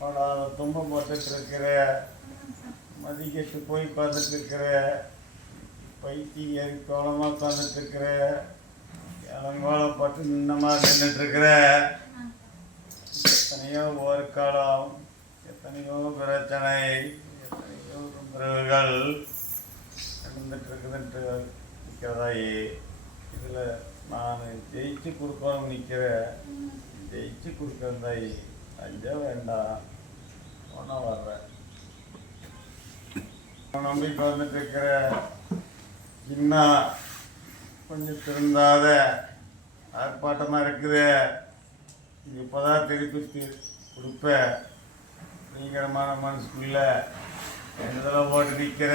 படாத துன்பம் போட்டுட்ருக்கிற, மதிக்கட்டு போய் பார்த்துட்ருக்கிற, பைத்தியம் கோலமாக உட்காந்துட்ருக்கிற, இளங்கோலப்பட்டு நின்னமாக நின்றுட்டுருக்கிற, எத்தனையோ போர்க்காலம், எத்தனையோ பிரச்சனை, எத்தனையோ தொந்தரவுகள் நடந்துட்டுருக்குதுன்ட்டு நிற்கிறதாயி, இதில் நான் ஜெயிச்சு கொடுக்கணும் நிற்கிறேன். ஜெயிச்சு கொடுக்குறதாயி அஞ்ச வேண்டாம், ஒன்றா வர்றேன். நம்பிக்கை வந்துட்டு இருக்கிற, இன்னும் கொஞ்சம் திருந்தாத ஆர்ப்பாட்டமாக இருக்குது. இப்போதான் திருப்பி கொடுப்பேன். பயங்கரமான மனசுக்குள்ள எதில் போட்டு நிற்கிற,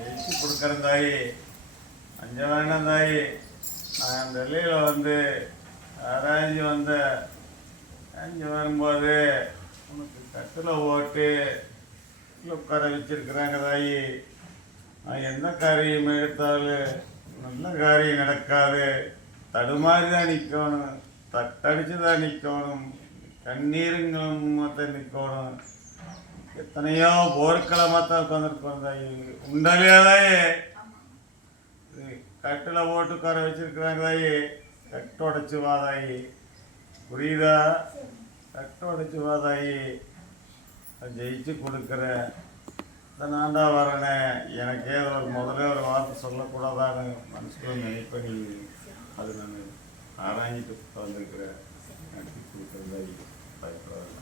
ஜெயிச்சு கொடுக்குறேன் தாயி, அஞ்ச வேண்டாம் தாயி. நான் டெல்லியில் வந்து ஆராய்ச்சி வந்தேன். அஞ்சு வரும்போது உனக்கு கட்டில் ஓட்டு உட்கார வச்சிருக்கிறாங்க தாயி. நான் எந்த காரியம் எடுத்தாலும் நல்ல காரியம் நடக்காது. தடுமாறி தான் நிற்கணும், தட்டடிச்சு தான் நிற்கணும், கண்ணீருங்களும் மற்ற நிற்கணும். எத்தனையோ போர்க்களமாக தான் உட்காந்துருக்கோம் தாயி. உண்டலையா தாயி? கட்டில் ஓட்டு உட்கார வச்சிருக்கிறாங்க தாயி. கட்டு உடச்சி வாதாயி, புரியுதா? கட்டு உடச்சி வாதாயி. ஜெயிச்சு கொடுக்குறேன். நான் தான் வரேனே, எனக்கே ஒரு முதல்ல ஒரு வார்த்தை சொல்லக்கூடாதான்னு மனசுக்குள்ள நினைப்பேன். அது நான் ஆராய்ஞ்சிட்டு வந்துருக்கிறேன். நடத்தி கொடுக்குறதாயி பயப்படாது.